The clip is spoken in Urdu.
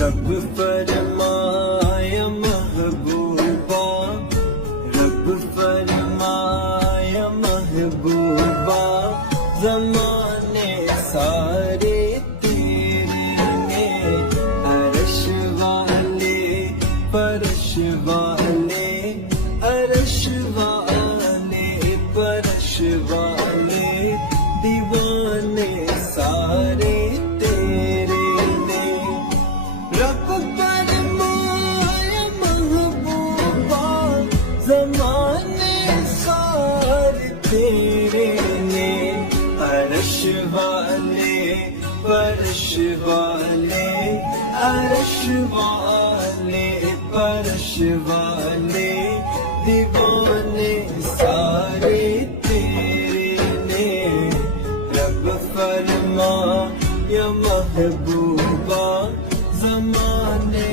رب فرمایا محبوبہ، رب فرمایا محبوبہ، زمانے سارے تیرے نے، عرش والے فرش والے، عرش والے فرش والے، دیوانے سارے تیرے نے، رب فرمایا محبوبہ، زمانے سارے تیرے نے، عرش والے فرش والے، عرش والے فرش والے، دیوانے سارے تیرے نے، رب فرمایا محبوبہ، زمانے